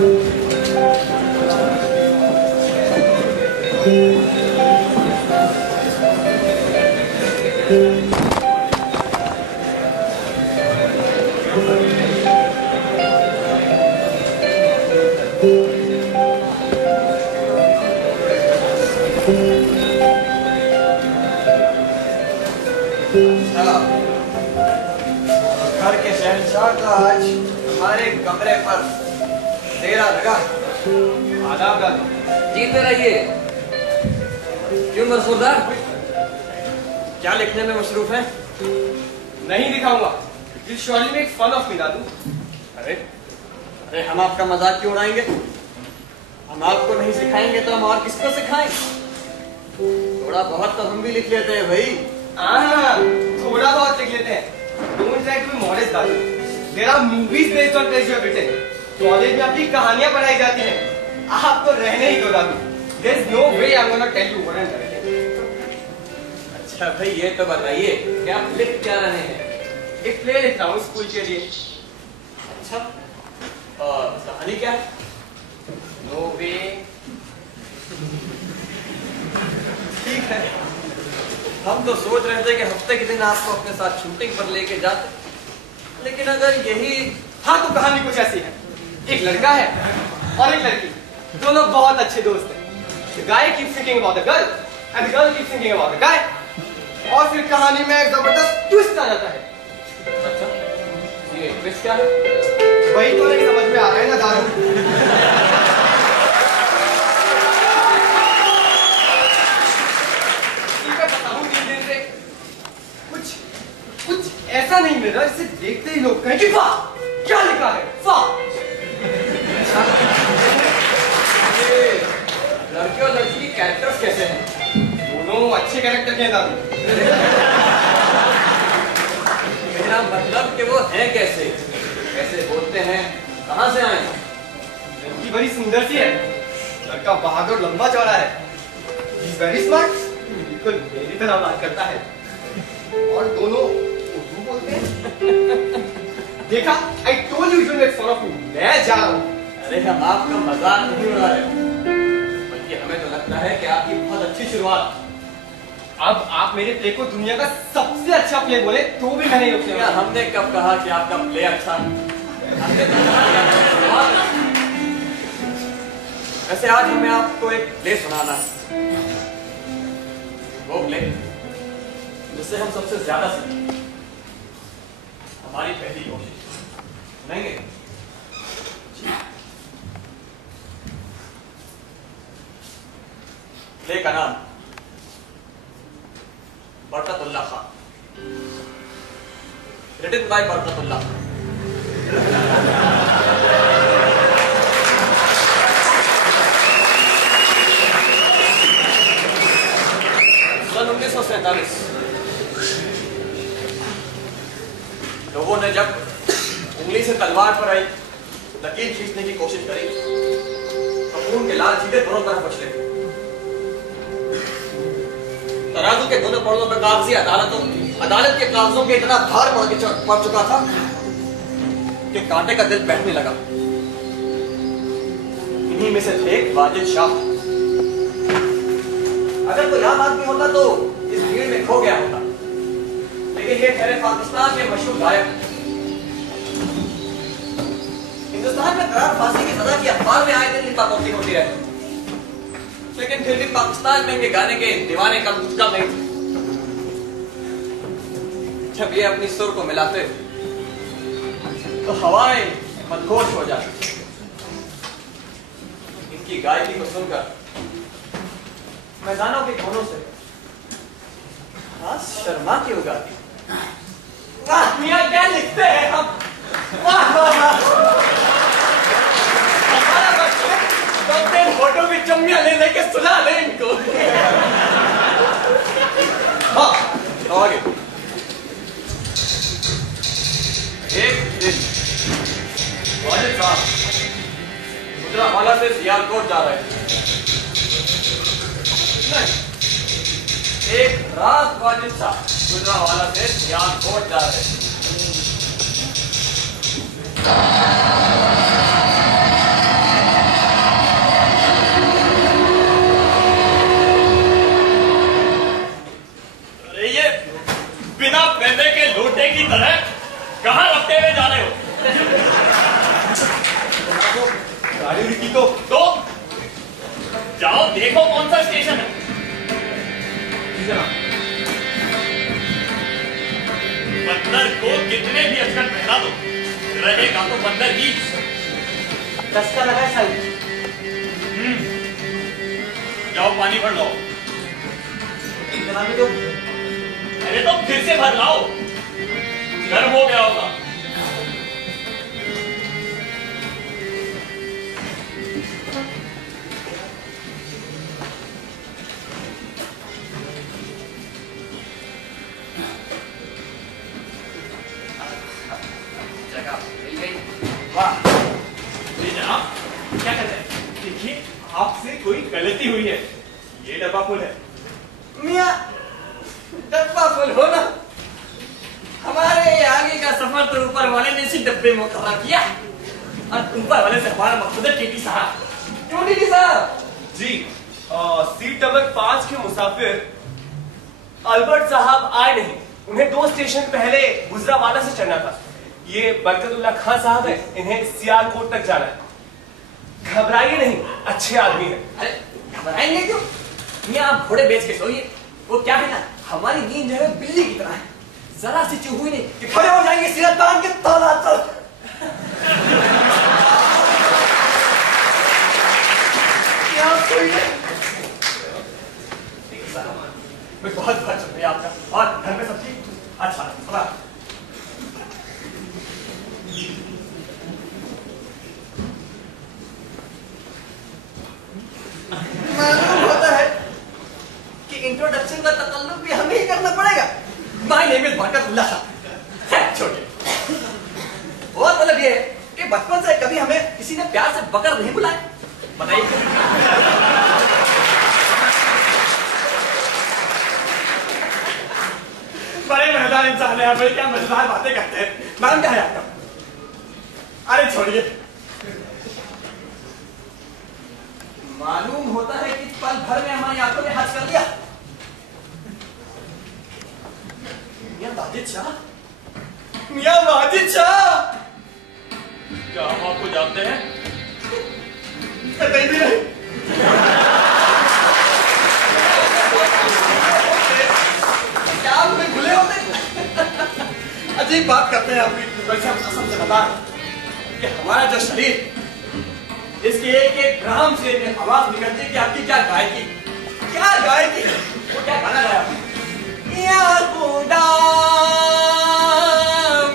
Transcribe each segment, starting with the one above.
घर के शहंशाह का आज हमारे कमरे पर डेरा लगा। आदाब दादू। जीते रहिए। क्यों मसरूदार? क्या लिखने में मसरूफ है? नहीं दिखाऊंगा। You surely make fun of me दादू। अरे अरे हम आपका मजाक क्यों उड़ाएंगे? हम आपको नहीं सिखाएंगे तो हम और किसको सिखाएंगे? थोड़ा बहुत तो हम भी लिख लेते हैं भाई। हाँ, थोड़ा बहुत लिख लेते हैं। Don't try to be modest, Dadu. There are movies based on plays you have written. College में आपकी कहानियां पढ़ाई जाती हैं। आपको रहने ही दो दादू। There is no way I'm gonna tell you what I'm writing. अच्छा भाई ये तो बताइए कि आप लिख क्या रहे हैं? एक प्ले लिख रहा हूँ स्कूल के लिए। अच्छा और कहानी क्या है? No way. ठीक है। हम तो सोच रहे थे कि हफ्ते के दिन आपको अपने साथ शूटिंग पर लेके जाते, लेकिन अगर यही हाँ तो कहानी कुछ ऐसी है। एक लड़का है और एक लड़की, दोनों बहुत अच्छे दोस्त हैं। The guy keeps thinking about the girl and the girl keeps thinking about the guy. और फिर कहानी में एक जबरदस्त ट्विस्ट आ जाता है। अच्छा ये ट्विस्ट क्या है? वही तो नहीं समझ में आ रहा है ना दारू। ऐसा नहीं मिल रहा, इसे देखते ही लोग कहें कि वाह क्या लिखा है, वाह। ये लड़के और लड़की की कैरेक्टर्स कैसे हैं? दोनों अच्छे कैरेक्टर के हैं दादू। मेरा मतलब कि वो हैं कैसे? कैसे बोलते हैं? कहाँ से आए? लड़की बड़ी सुंदर सी है, लड़का बहादुर लंबा चौड़ा है। He's very smart, बिल्कुल मेरी तरह बात करता है। और दोनों देखा, I told you you make fun of me. मैं जा रहा हूँ। अरे हम आपका मजाक नहीं उड़ा रहे, बल्कि हमें तो लगता है कि आपकी बहुत अच्छी शुरुआत। अब आप मेरे प्ले को दुनिया का सबसे अच्छा प्ले बोले तो भी मैं नहीं रुक क्या हमने कब कहा कि आपका प्ले अच्छा है? हमने तो कहा कि आपकी शुरुआत अच्छी है। वैसे आज हमें आपको एक प्ले सुनाना है, वो प्ले जिससे हम सबसे ज्यादा सीखें। हमारी पहली कोशिश सुनेंगे? प्ले का नाम बरकतुल्लाह खां, रिटन बाय बरकतुल्लाह खां। सन 1947 लोगों ने जब उंगली से तलवार पर आई लकीर खींचने की कोशिश करी तो खून के लाल सीधे दोनों तरफ उछले। तराजू के दोनों पड़ों पर कागजी अदालत के कागजों के इतना भार पड़ चुका था कि कांटे का दिल बैठने लगा। इन्हीं में से थे वाजिद शाह। अगर कोई आम आदमी होता तो इस भीड़ में खो गया होता, लेकिन ये ठहरे पाकिस्तान के मशहूर गायक। हिंदुस्तान में करार फांसी की सजा की अखबार में आए दिन लिखापोती होती रहती, लेकिन फिर भी पाकिस्तान में इनके गाने के दीवाने कम कुछ कम नहीं थे। जब ये अपनी सुर को मिलाते तो हवाएं मदहोश हो जाती। इनकी गायकी को सुनकर मैदानों के कोनों से शर्मा की उगाती। वाह मियां क्या लिखते हैं हम। वाह वाह वाह। हमारा बच्चे तो अपने फोटो की चम्मियां ले लेके सुला दे इनको। हाँ आगे। एक दिन वाजिद साहब गुजरांवाला से सियालकोट जा रहे हैं। एक रात वाजिद साहब गुजरांवाला से सियालकोट जा रहे हैं। कहाँ रखते हुए जा रहे हो? गाड़ी रुकी तो जाओ देखो कौन सा स्टेशन है। बंदर को कितने भी अक्षर पहना दो, रहेगा तो बंदर ही। दस्ता लगा है साहब। जाओ पानी भर लाओ। तो अरे तो फिर से भर लाओ, गर्म हो गया होगा। वाह, ये जनाब क्या कहते हैं? देखिए आपसे कोई गलती हुई है, ये डब्बा फुल है। मियाँ डब्बा फुल हो ना, हमारे आगे का सफर तो ऊपर वाले ने इसी डब्बे में मुकर्रर किया और ऊपर वाले से हमारा मकसद है टीटी साहब। क्यों टीटी साहब? जी, सीट नंबर 5 के मुसाफिर अल्बर्ट साहब आए नहीं। उन्हें 2 स्टेशन पहले गुजरावाला से चढ़ना था। ये बरकतुल्लाह खान साहब है, इन्हें सियालकोट तक जाना है। घबराइए नहीं, अच्छे आदमी हैं। अरे घबराएंगे क्यों? मियाँ आप घोड़े बेच के सोइए। वो क्या है ना, हमारी नींद जो है बिल्ली की तरह है, जरा सी चूक हुई नहीं कि खड़े हो जाएंगे सिरत बांध के ताला तक। बहुत बहुत शुक्रिया आपका। और घर में सब ठीक? अच्छा थोड़ा मालूम होता है कि इंट्रोडक्शन का तकल्लुफ भी हमें ही करना पड़ेगा। My name is Barkatullah Khan. छोड़िए। और मतलब ये है कि बचपन से कभी हमें किसी ने प्यार से बकर नहीं बुलाया। बताइए। बड़े मजेदार इंसान है आप, क्या मजेदार बातें करते हैं। नाम क्या है आपका? अरे छोड़िए। मालूम होता है कि पल भर में हमारी आंखों ने हज कर लिया। मियां वाजिद शाह, मियां वाजिद शाह, क्या हम आपको जानते हैं? कतई भी नहीं। क्या आप हमें भूले होते? अजीब बात करते हैं आपकी। वैसे हम कसम से बता कि हमारा जो शरीर, इसके एक एक ग्राम से आवाज निकलती है कि आपकी क्या गायकी, क्या गायकी, वो क्या गाना गाया आपने? या खुदा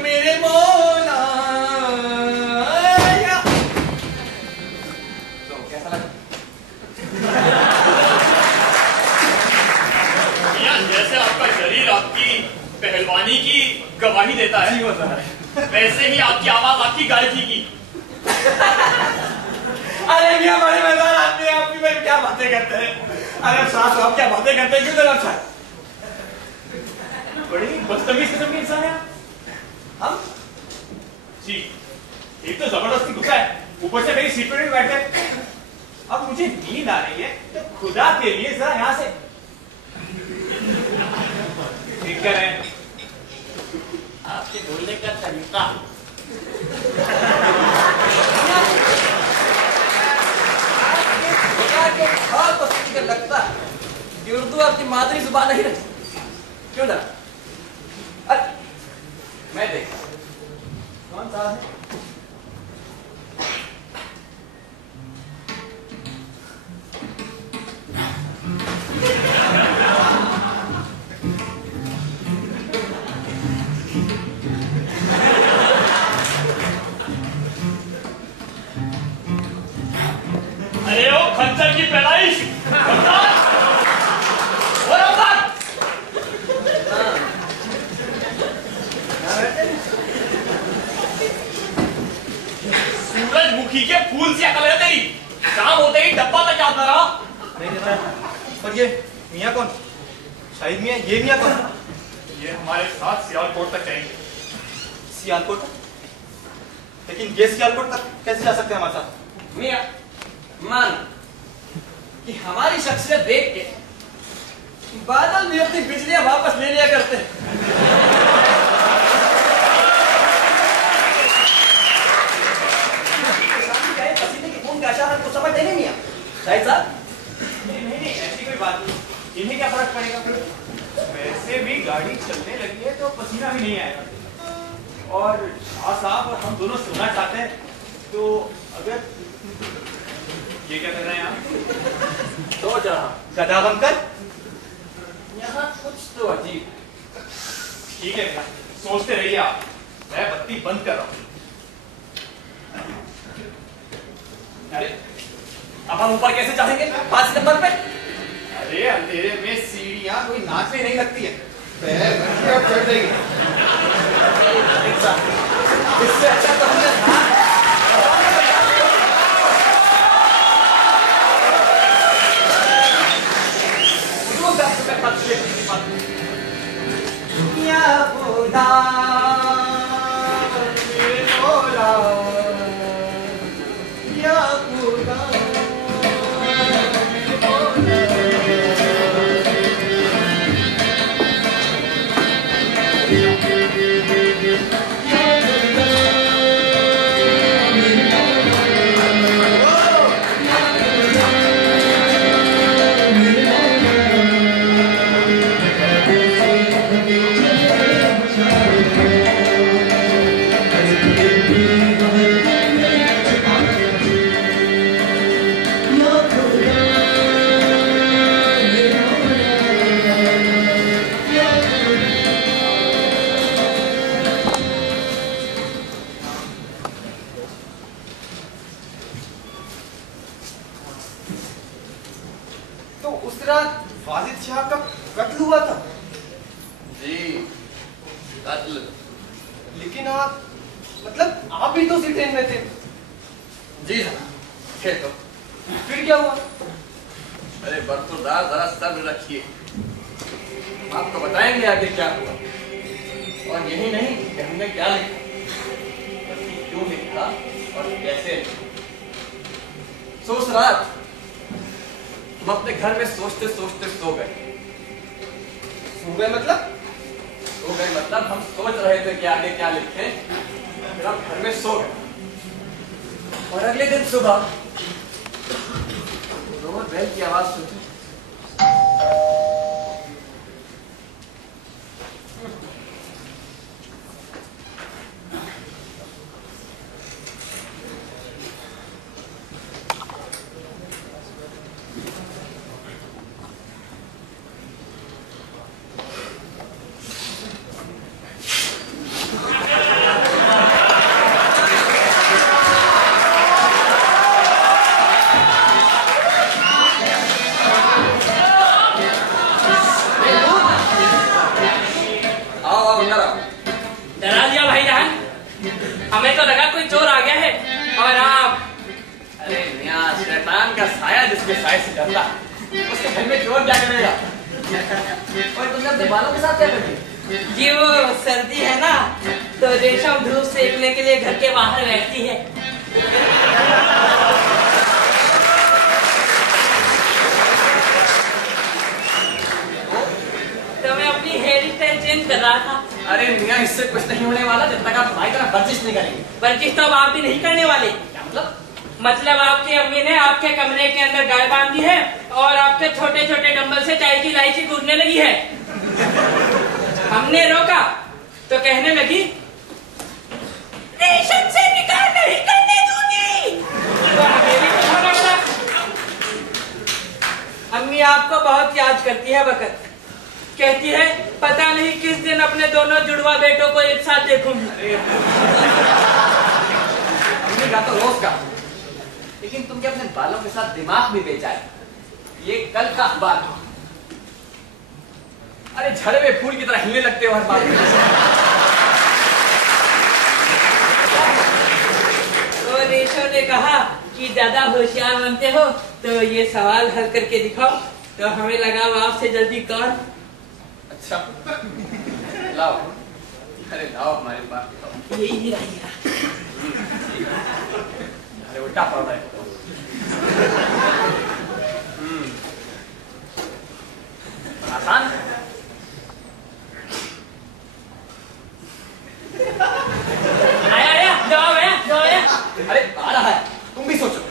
मेरे मौला या। तो कैसा लगा? मियां जैसे आपका शरीर आपकी पहलवानी की गवाही देता है, वैसे ही आपकी आवाज आपकी गायकी की। अरे मियां बड़े मजेदार आदमी है, आपकी भाई क्या बातें करते हैं। अरे साहब आप क्या बातें करते हैं, क्यों जनाब साहब? बड़ी बदतमीज किस्म के इंसान है हम जी। एक तो जबरदस्ती गुस्सा है, ऊपर से मेरी सीट पर भी बैठे। अब मुझे नींद आ रही है, तो खुदा के लिए जरा यहाँ से ठीक करें। आपके बोलने का तरीका तो सुनकर लगता है कि उर्दू आपकी मादरी जुबान नहीं रही। क्यों ना? अरे मैं देख कौन सा है? अरे ओ खंजर की पैदाइश, सूरजमुखी के फूल से अकल है तेरी। शाम होते ही डब्बा तक याद ना रहा। नहीं देता। और ये मियाँ कौन? शाहिद मियाँ, ये मियाँ कौन? ये हमारे साथ सियालकोट तक जाएंगे। सियालकोट तक? लेकिन ये सियालकोट तक कैसे जा सकते हैं हमारे साथ? मियां मान कि हमारी शख्सियत देख के बादल भी अपनी बिजलियां वापस ले लिया करते हैं। और शाह साहब और हम दोनों सोना चाहते हैं, तो अगर ये क्या कर रहे हैं आप? सोच रहा गधा बनकर यहाँ कुछ तो अजीब। ठीक है भैया, सोचते रहिए आप, मैं बत्ती बंद कर रहा हूँ। अरे अब हम ऊपर कैसे चढ़ेंगे 5 नंबर पे? अरे अंधेरे में सीढ़ियां कोई नाचने नहीं लगती है, पैर रख के आप चढ़ जाएंगे। इससे अच्छा तो हमने तो उस रात वाजिद शाह का कत्ल हुआ था। जी कत्ल। लेकिन आप मतलब आप भी तो उसी ट्रेन में थे। जी हाँ थे तो। फिर क्या हुआ? अरे बरखुरदार जरा सब्र रखिए, आपको बताएंगे आगे क्या हुआ। और यही नहीं कि हमने क्या लिखा, बल्कि क्यों लिखा और कैसे लिखा। सो उस रात हम अपने घर में सोचते सोचते सो गए। सो गए मतलब? सो गए मतलब हम सोच रहे थे कि आगे क्या लिखें, फिर हम घर में सो गए। और अगले दिन सुबह डोर बेल की आवाज सुनी। डरा दिया भाईजान, हमें तो लगा कोई चोर आ गया है। और आप? अरे मियां, शैतान का साया जिसके साए से डरता उसके घर में चोर क्या करेगा। और तुमने अपने बालों के साथ क्या कर दिया? जी वो सर्दी है ना, तो रेशम धूप सेकने के लिए घर के बाहर बैठती है। तो मैं अपनी हेयर स्टाइल चेंज कर रहा था। अरे मियां, इससे कुछ नहीं होने वाला जब तक आप हमारी तरह वर्जिश नहीं करेंगे। वर्जिश तो अब आप भी नहीं करने वाले। क्या मतलब? मतलब आपकी अम्मी ने आपके कमरे के अंदर गाय बांध दी है और आपके छोटे छोटे डंबल से चाय की इलायची कूदने लगी है। हमने रोका तो कहने लगी, रेशम से निकाह नहीं करने दूंगी। तो हमें भी कुछ होना पड़ा। अम्मी आपको बहुत याद करती है वक्त, कहती है पता नहीं किस दिन अपने दोनों जुड़वा बेटों को एक साथ देखूंगी। हमने कहा तो रोज का, लेकिन तुमने अपने बालों के साथ दिमाग भी बेचा है। ये कल का अखबार था। अरे झड़े हुए फूल की तरह हिलने लगते हो हर बात में। तो रेशम ने कहा कि ज्यादा होशियार बनते हो तो ये सवाल हल करके दिखाओ। तो हमें लगा आपसे जल्दी कौन। अच्छा लाओ, अरे लाओ हमारे पास दिखाओ। यही रहेगा। अरे उल्टा पड़ रहा है। आसान। आया जवाब आया, जवाब आया। अरे आ रहा है, तुम भी सोचो।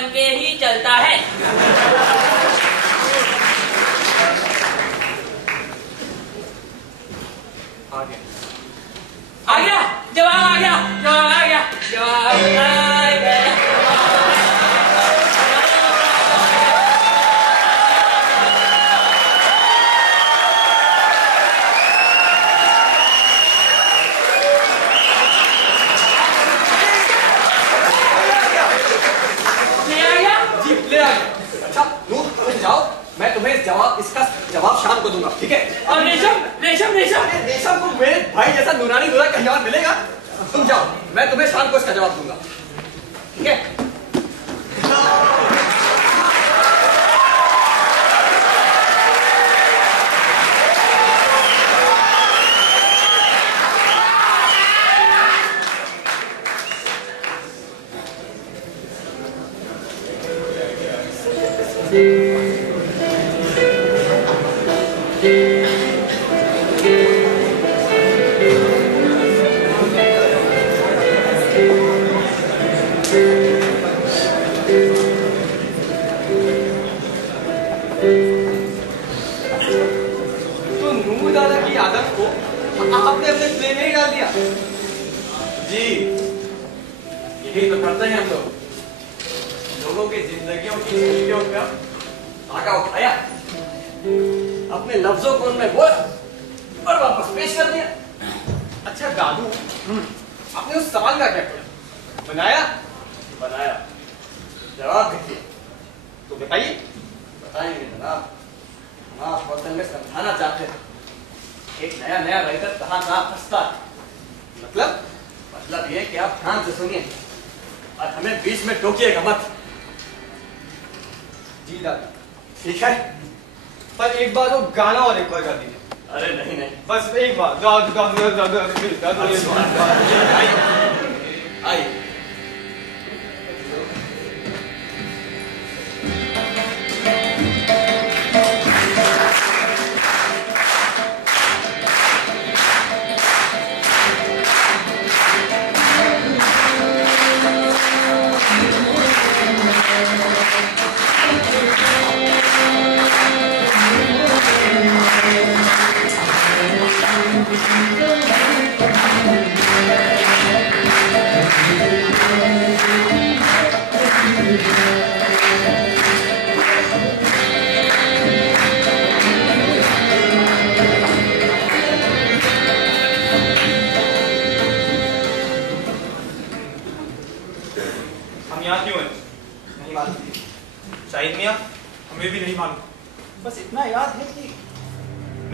बन के ही चलता है। आ गया जवाब, आ गया जवाब, आ गया जवाब, आ गया। मैं तुम्हें इसका जवाब शाम को दूंगा, ठीक है? और रेशम रेशम रेशम रेशम को मेरे भाई जैसा नूरानी दूल्हा कहीं और मिलेगा? तुम जाओ, मैं तुम्हें शाम को इसका जवाब दूंगा, ठीक है? आपने अपने प्ले में ही डाल दिया। जी, यही तो करते हैं हम लोग। लोगों की जिंदगियों की खुशियों का धागा उठाया, अपने लफ्जों को उनमें बोला और वापस पेश कर दिया। अच्छा दादू, आपने उस सवाल का क्या किया? बनाया? बनाया। जवाब दीजिए। तो बताइए। बताएंगे जनाब। हम आपको असल में समझाना चाहते हैं। एक नया नया राइटर कहाँ कहाँ फंसता है। मतलब ये कि आप ध्यान से सुनिए और हमें बीच में टोकिएगा मत। जी दादा। ठीक है, पर एक बार वो गाना और एक बार गा दीजिए। अरे नहीं नहीं, बस एक बार। आइए। शाहिद मियां, हमें भी नहीं मालूम, बस इतना याद है कि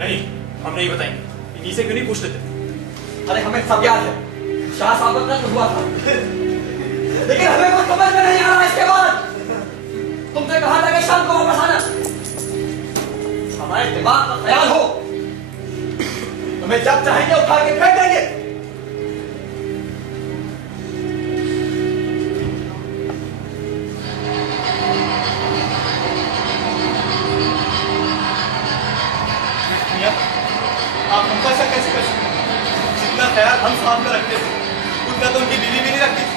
नहीं, हम नहीं बताएंगे। इन्हीं से क्यों नहीं पूछ लेते? अरे हमें सब याद है, शाह साहब का तो हुआ था, लेकिन हमें कुछ समझ में नहीं आ रहा। इसके बाद तुमने कहा था कि शाम को वापस आना। हमारे दिमाग का ख्याल हो, तुम्हें जब चाहेंगे उठा के फेंक देंगे। आप हम पर शक कैसे कर सकते हैं? जितना ख्याल हम साहब का रखते थे उतना तो उनकी बीवी भी नहीं रखती थी।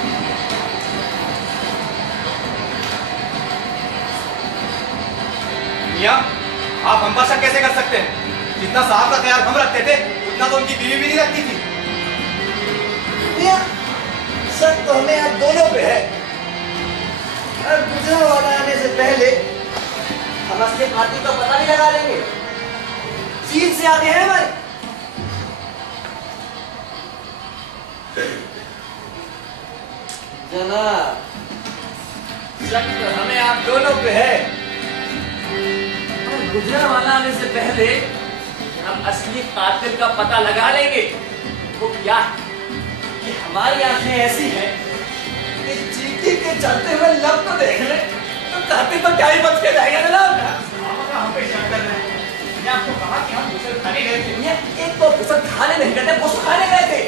मियां, आप हम पर शक कैसे कर सकते हैं? जितना साहब का ख्याल हम रखते थे उतना तो उनकी बीवी भी नहीं रखती थी। मियां, शक तो हमें आप दोनों पे है। गुजरा वाला आने से पहले हम असली पार्टी का पता नहीं लगा लेंगे। चीन से आगे हैं हमारे। जनाब, शक तो हमें आप दोनों पे है। और गुजरा वाला आने से पहले हम असली कातिल का पता लगा लेंगे। वो क्या है कि हमारी आंखें ऐसी हैं कि चींटी के चलते हुए लब तो देख ले तो कातिल तो क्या ही बच के जाएगा जनाब। हम पे शक कर रहे हैं। मैंने आपको कहा कि हम घुसल खाने गए थे। एक तो घुसल खाने नहीं गए थे, घुसल खाने गए थे।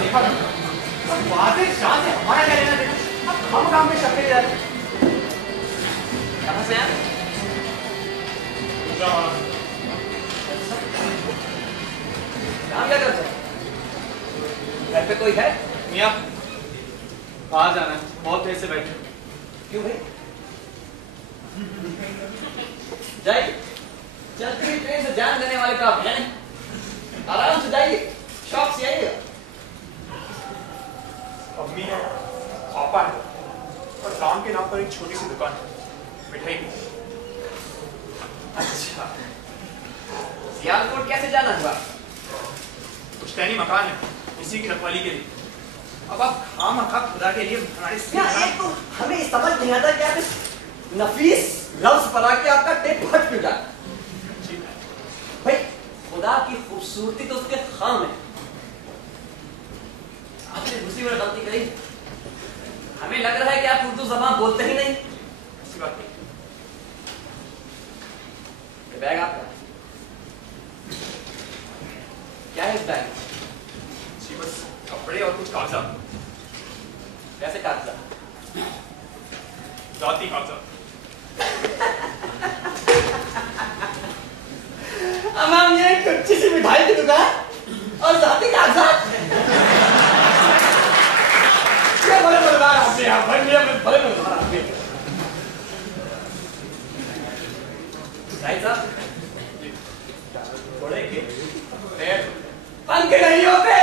देखा वाजिब शाह से हमारा क्या लेना देना? हम काम में शक ले जा रहे हैं। कहां से आए? काम क्या करते हैं? घर पे कोई है? मियां, बाहर जाना है, बहुत देर से बैठे। क्यों भाई? जाइए, चलती हुई ट्रेन से जान देने वाले काम है नहीं। आराम से जाइए, शॉप से आइए। अम्मी है, पापा है और काम के नाम पर एक छोटी सी दुकान है, मिठाई की। अच्छा, सियालकोट कैसे जाना हुआ? पुश्तैनी मकान है, इसी की रखवाली के लिए। अब आप खामखा खुदा के लिए हमारे एक तो हमें समझ नहीं आता कि आप इस नफीस लफ्ज पर आके आपका टेप फट क्यों जाता? भाई खुदा की खूबसूरती तो उसके खाम है। आपने दूसरी बार गलती करी। हमें लग रहा है कि आप उर्दू जबान बोलते ही नहीं। ऐसी बात नहीं। ये बैग आपका क्या है? इस बैग में जी बस कपड़े और कुछ कागजात, कैसे कागजात? जाती कागजात। अमाम, ये एक अच्छी सी मिठाई की दुकान और जाती कागजात। ये बड़े मजेदार आदमी हैं भाई, ये बड़े मजेदार आदमी हैं। भाई साहब, घोड़े के पैर पंख नहीं होते।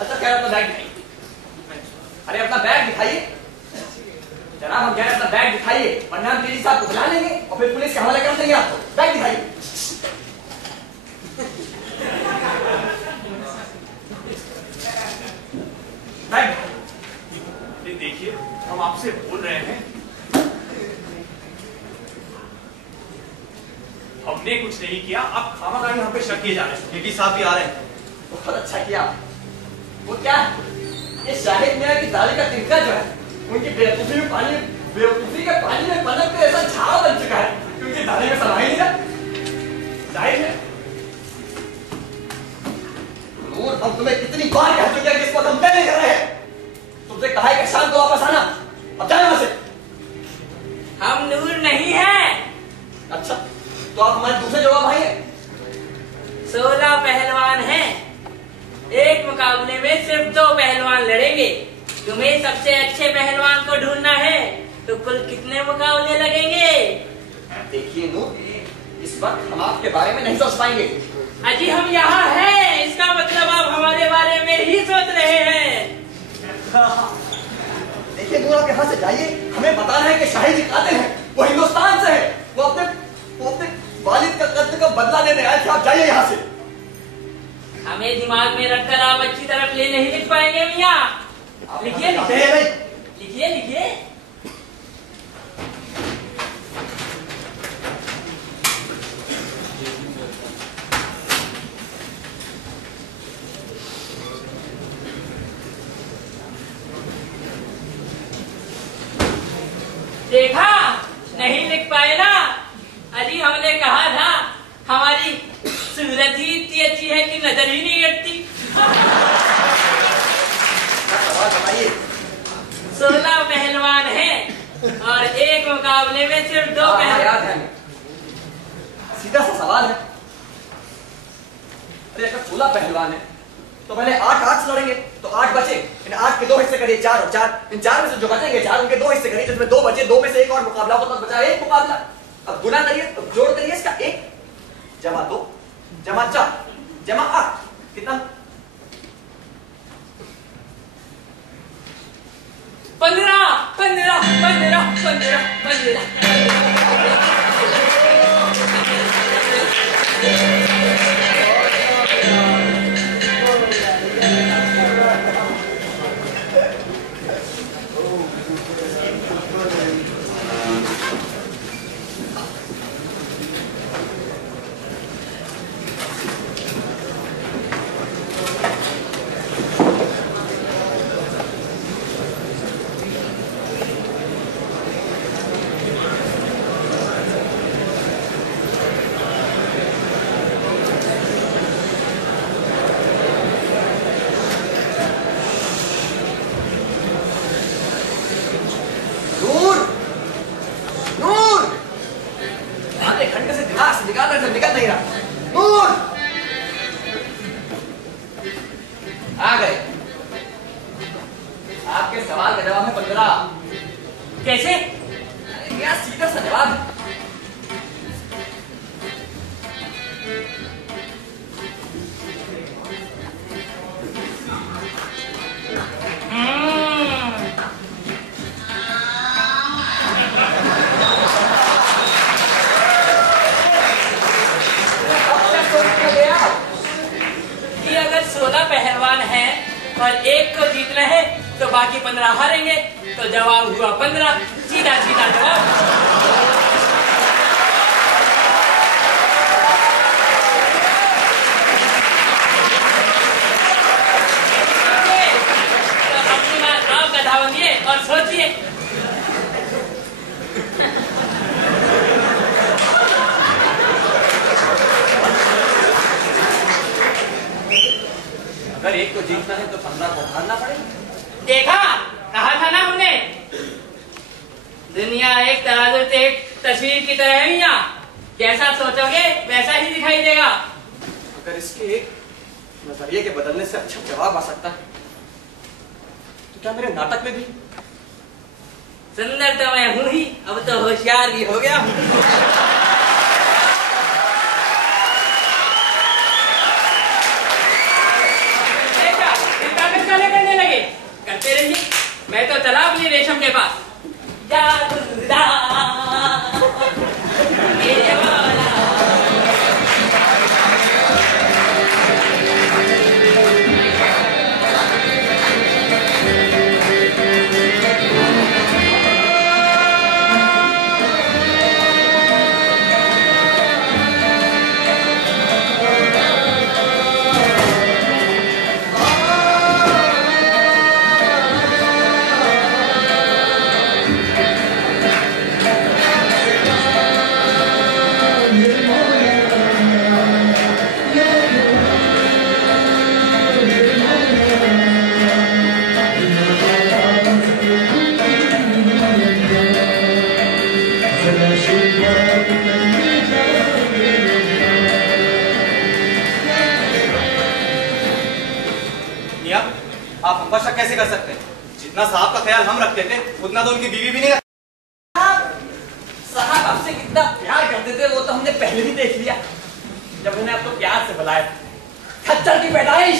अच्छा खैर, अपना बैग दिखाइए। अरे अपना बैग दिखाइए जनाब, हम कह रहे हैं अपना बैग दिखाइए, वरना हम डीजी साहब को बुला लेंगे और फिर पुलिस के हवाले कर देंगे आपको। बैग दिखाइए। बैग ये देखिए, हम आपसे बोल रहे हैं, हमने कुछ नहीं किया, आप खामखा यहाँ पे शक किए जा रहे हैं। डीटी साहब भी आ रहे हैं। बहुत अच्छा किया। वो क्या, ये शाहिद मियां की दाढ़ी का तिनका जो है, उनकी बेवकूफी के पानी में पलक के ऐसा झाड़ बन चुका है कि उनकी दाढ़ी में समा ही नहीं रहा। जाहिर है नूर, हम तुम्हें कितनी बार कह चुके हैं कि इसको हम नहीं कर रहे हैं। तुमसे कहा है कि शाम को वापस आना, अब जाए वहां से। हम नूर नहीं है। अच्छा, तो आप हमारे दूसरे जवाब भाई हैं। 16 पहलवान हैं। एक मुकाबले में सिर्फ 2 पहलवान लड़ेंगे। तुम्हें सबसे अच्छे पहलवान को ढूंढना है तो कुल कितने मुकाबले लगेंगे? देखिए नूर, इस वक्त हम आपके बारे में नहीं सोच पाएंगे। अजी हम यहाँ हैं, इसका मतलब आप हमारे बारे में ही सोच रहे हैं। देखिए नूर, आप यहाँ से जाइए। हमें बताना है कि शाहिद जी कातिल हैं, वो हिंदुस्तान से है, वो अपने वालिद का कत्ल का बदला लेने आए थे। आप जाइए यहाँ से। हमें दिमाग में रखकर आप अच्छी तरह प्ले नहीं लिख पाएंगे मियाँ। लिखिए लिखिए लिखिए लिखिए। देखा, नहीं लिख पाए ना? अजी हमने कहा था हमारी सूरत ही इतनी अच्छी है कि नजर ही नहीं हटती। बताइए। 16 पहलवान हैं और एक मुकाबले में सिर्फ 2 पहलवान। याद है, सीधा सा सवाल है। अरे अगर 16 पहलवान है तो पहले 8 से लड़ेंगे तो 8 बचे। इन 8 के 2 हिस्से करिए, 4 और 4। इन 4 में से जो बचेंगे 4, उनके 2 हिस्से करिए, जिसमें 2 बचे, 2 में से एक और मुकाबला होगा तो बचा 1 मुकाबला। अब गुना करिए, तो जोड़ करिए इसका 1 जमा 2 जमा 4 जमा 8 कितना? 15 15 15 15 15। निकल नहीं रहा। नूर आ गए, 15। कैसे? अरे मियां सीधा सा जवाब। कि अगर 16 पहलवान हैं और एक को जीतना है तो बाकी 15 हारेंगे, तो जवाब हुआ 15। सीधा सीधा जवाब। तो अपनी बात आप गधा बनिए और सोचिए। अगर एक को जीतना है तो 15 को हारना पड़ेगा। देखा, कहा था ना हमने, दुनिया एक तराजू से एक तस्वीर की तरह है यहाँ। जैसा सोचोगे वैसा ही दिखाई देगा। अगर इसके एक नजरिए के बदलने से अच्छा जवाब आ सकता है तो क्या मेरे नाटक में भी? सुंदर तो मैं हूँ ही, अब तो होशियार भी हो गया। करने लगे, करते रहिए। मैं तो चला अपनी रेशम के पास। आप हम पर शक कैसे कर सकते हैं? जितना साहब का ख्याल हम रखते थे उतना तो उनकी बीवी भी नहीं रखती। साहब आपसे कितना प्यार करते थे वो तो हमने पहले ही देख लिया जब उन्हें आपको प्यार से बुलाया। खच्चर की पैदाइश।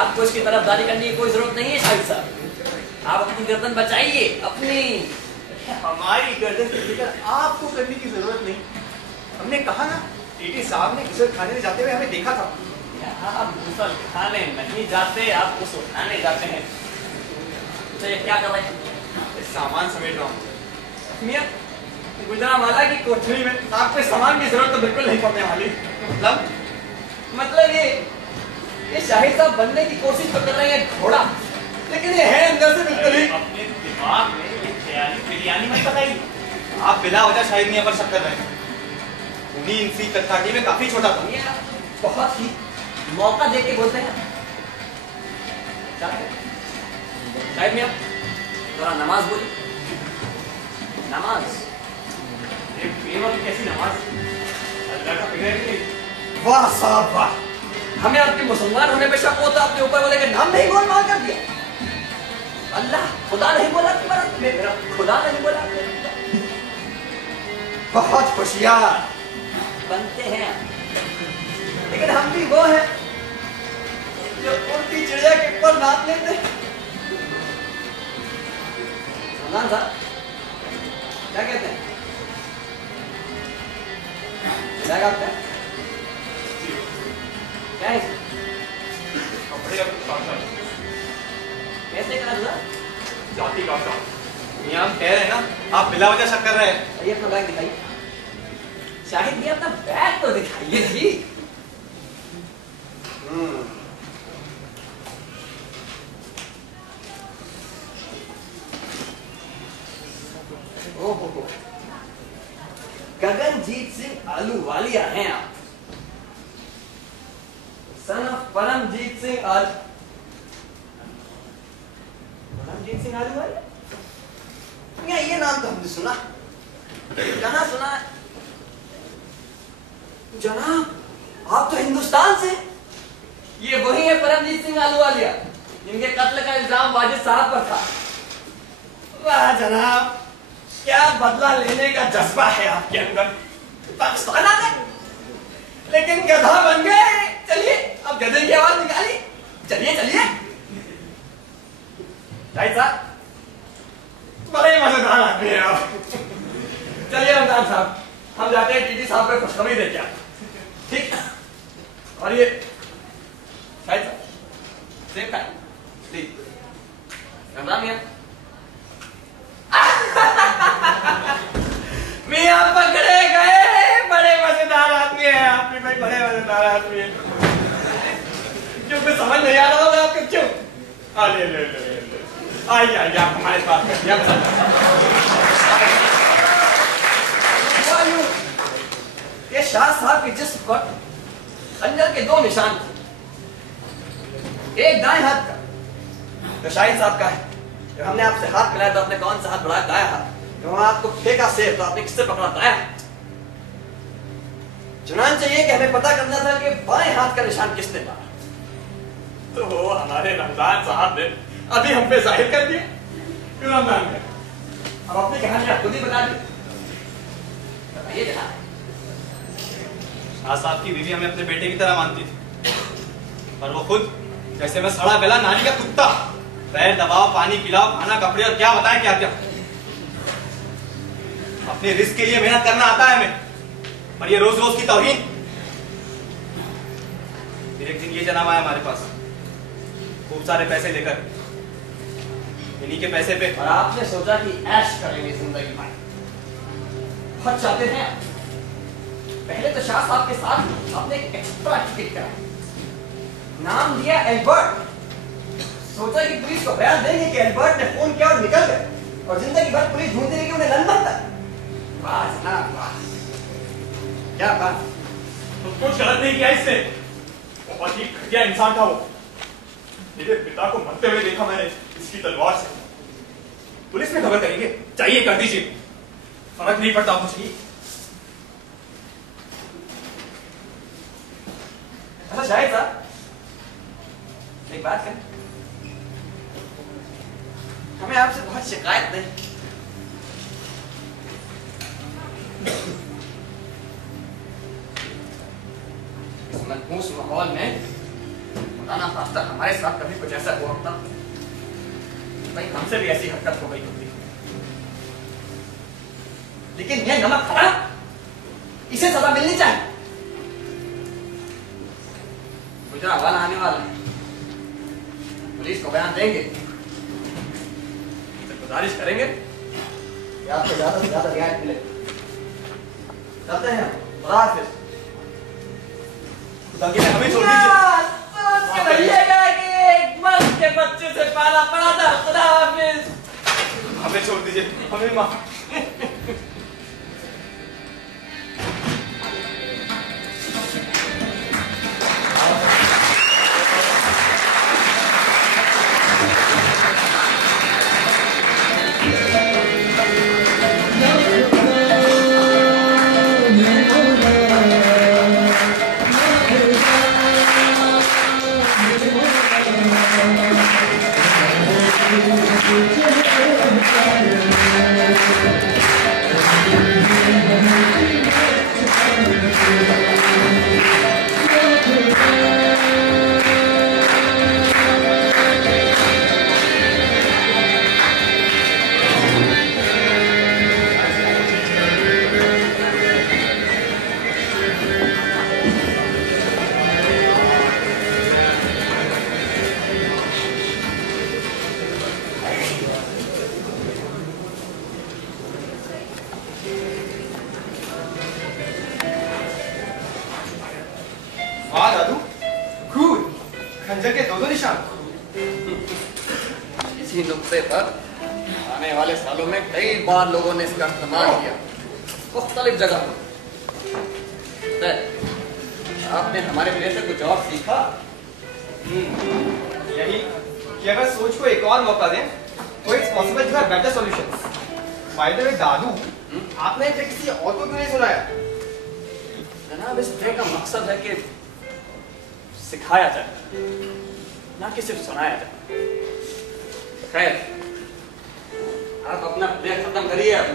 आपको इसकी तरफदारी करने की कोई जरूरत नहीं है शाहिद साहब। आप अपनी गर्दन बचाइए अपनी। हमारी गर्दन की फिक्र आपको करने की जरूरत नहीं। हमने कहा ना, टीटी साहब ने घुसल खाने में जाते हुए हमें देखा था। आप घुसल खाने नहीं जाते, आप उस उठाने जाते हैं। तो ये क्या कर रहे हैं? सामान समेट रहा हूँ। मियां, गुजरांवाला की कोठरी में आपके सामान की जरूरत तो बिल्कुल नहीं पड़ने वाली। मतलब ये शाहिद साहब बनने की कोशिश तो कर रहे हैं घोड़ा, लेकिन ये है अंदर से बिल्कुल ही। अपने दिमाग में ये ख्याली बिरयानी मत बताइए। आप बिना वजह शाहिद मियां पर शक कर रहे हैं। उन्हीं इंसी कत्थाटी में काफी छोटा था। मियां बहुत ही मौका दे के बोलते हैं। शाहिद मियां थोड़ा नमाज बोली। नमाज ये बेवकूफ कैसी नमाज? अल्लाह का फिक्र नहीं। वाह साहब वाह, हमें आपके मुसलमान होने पे शक होता, आपने ऊपर वाले का नाम नहीं गोलमाल कर दिया। अल्लाह खुदा नहीं बोला तुम्हारा, मेरा खुदा नहीं बोला। बहुत होशियार बनते हैं, लेकिन हम भी वो हैं जो उड़ती चिड़िया के ऊपर नाप लेते हैं। सलमान साहब क्या कहते हैं? क्या आपका क्या है? कैसे करा दूंगा? जाति का मियां हम कह रहे हैं ना, आप बिला वजह शक कर रहे हैं। ये अपना बैग दिखाइए। शाहिद जी अपना बैग तो दिखाइए जी। ओहो, गगनजीत सिंह आलूवालिया हैं आप। Son of Paramjit Singh Paramjit Singh Ahluwalia. ये नाम तो हमने सुना, कहाँ सुना है? जनाब आप तो हिंदुस्तान से। ये वही है परमजीत सिंह आलूवालिया, जिनके कत्ल का इल्जाम वाजिद साहब पर था। वाह जनाब, क्या बदला लेने का जज्बा है आपके अंदर। पाकिस्तान आ गए लेकिन गधा बन गए। चलिए अब गधे की आवाज निकाली। चलिए चलिए भाई साहब, बड़े मजेदार आदमी है आप। चलिए रमजान साहब, हम जाते हैं टीटी साहब को खुशखबरी दे क्या। ठीक। और ये शायद सेब खाए प्लीज। रमजान मियां पकड़े गए। बड़े मजेदार आदमी है आप भी भाई, बड़े मजेदार आदमी है। क्यों कुछ समझ नहीं आ रहा होगा आपको? क्यों? ले ले ले ले आइए आइए, आप हमारे पास बैठिए। ये शाह साहब के जिस्म पर खंजर के 2 निशान थे। एक दाएं हाथ का तो शाहिद साहब का है। जब हमने आपसे हाथ मिलाया तो आपने कौन सा हाथ बढ़ाया? दाया हाथ। जब हम आपको फेंका सेब तो आपने किससे पकड़ा? दाया हाथ। चुनांचे ये कि हमें पता करना था कि बाएं हाथ का निशान किसने मारा। तो हमारे रमजान साहब ने अभी हम पे जाहिर कर दिया। क्यों रमजान ने अब अपनी कहानी आप खुद ही बता दी। बताइए जनाब। शाह साहब की बीवी हमें अपने बेटे की तरह मानती थी, पर वो खुद जैसे मैं सड़ा गला नाली का कुत्ता। पैर दबाओ, पानी पिलाओ, खाना कपड़े और क्या बताएं क्या क्या। अपने रिस्क के लिए मेहनत करना आता है हमें, पर ये रोज रोज की तौहीन। फिर एक दिन ये जनाब आया हमारे पास खूब सारे पैसे लेकर। इन्हीं के पैसे पे और आपने सोचा कि ऐश करेंगे जिंदगी में। बहुत चाहते हैं। पहले तो शाह साहब के साथ आपने एक एक्स्ट्रा टिकट कराया, नाम दिया एल्बर्ट। सोचा कि पुलिस को बयान देंगे कि एल्बर्ट ने फोन किया और निकल गए, और जिंदगी भर पुलिस ढूंढती रही उन्हें लंदन तक। वाह जनाब वाह, क्या बात। तो कुछ गलत नहीं किया इसने। बहुत ही घटिया इंसान था वो। मेरे पिता को मरते हुए देखा मैंने इसकी तलवार से। पुलिस में खबर करेंगे, चाहिए कर दीजिए, फर्क नहीं पड़ता मुझे। अच्छा शाहिद साहब, एक बात करें, हमें आपसे बहुत शिकायत नहीं। इस मनहूस माहौल में बताना खास्ता हमारे साथ कभी कुछ ऐसा हुआ होता, भाई हमसे भी ऐसी हरकत हो गई होती। लेकिन यह नमक खाया, इसे सजा मिलनी चाहिए। गुजरा वाला आने वाला है, पुलिस को बयान देंगे, तो गुजारिश करेंगे कि आपको ज्यादा से ज्यादा रियायत मिले। चलते हैं, खुदा हाफिज। हमें छोड़ दीजिए। कहिएगा कि एक मर्द के बच्चे से पाला पड़ा था। खुदा हाफिज। हमें छोड़ दीजिए, हमें माफ। वाह दादू, खून, खंजर के 2 निशान। इसी नुक्ते पर आने वाले सालों में कई बार लोगों ने इसका इस्तेमाल किया, मुख्तलिफ जगह पर। आपने हमारे मेरे से कुछ और सीखा। यही कि अगर सोच को एक और मौका दें तो it's possible to have better solutions. By the way दादू, आपने इसे किसी और को क्यों नहीं सुनाया? जनाब, इस ट्रे का मकसद है कि सिखाया जाए, ना कि सिर्फ सुनाया जाए। खैर, आप अपना प्ले खत्म करिए अब,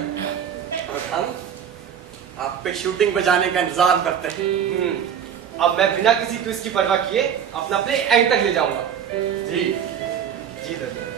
और हम आप पे शूटिंग पे जाने का इंतजार करते हैं। अब मैं बिना किसी ट्विस्ट की परवाह किए अपना प्ले एंड तक ले जाऊंगा। जी जी दादा।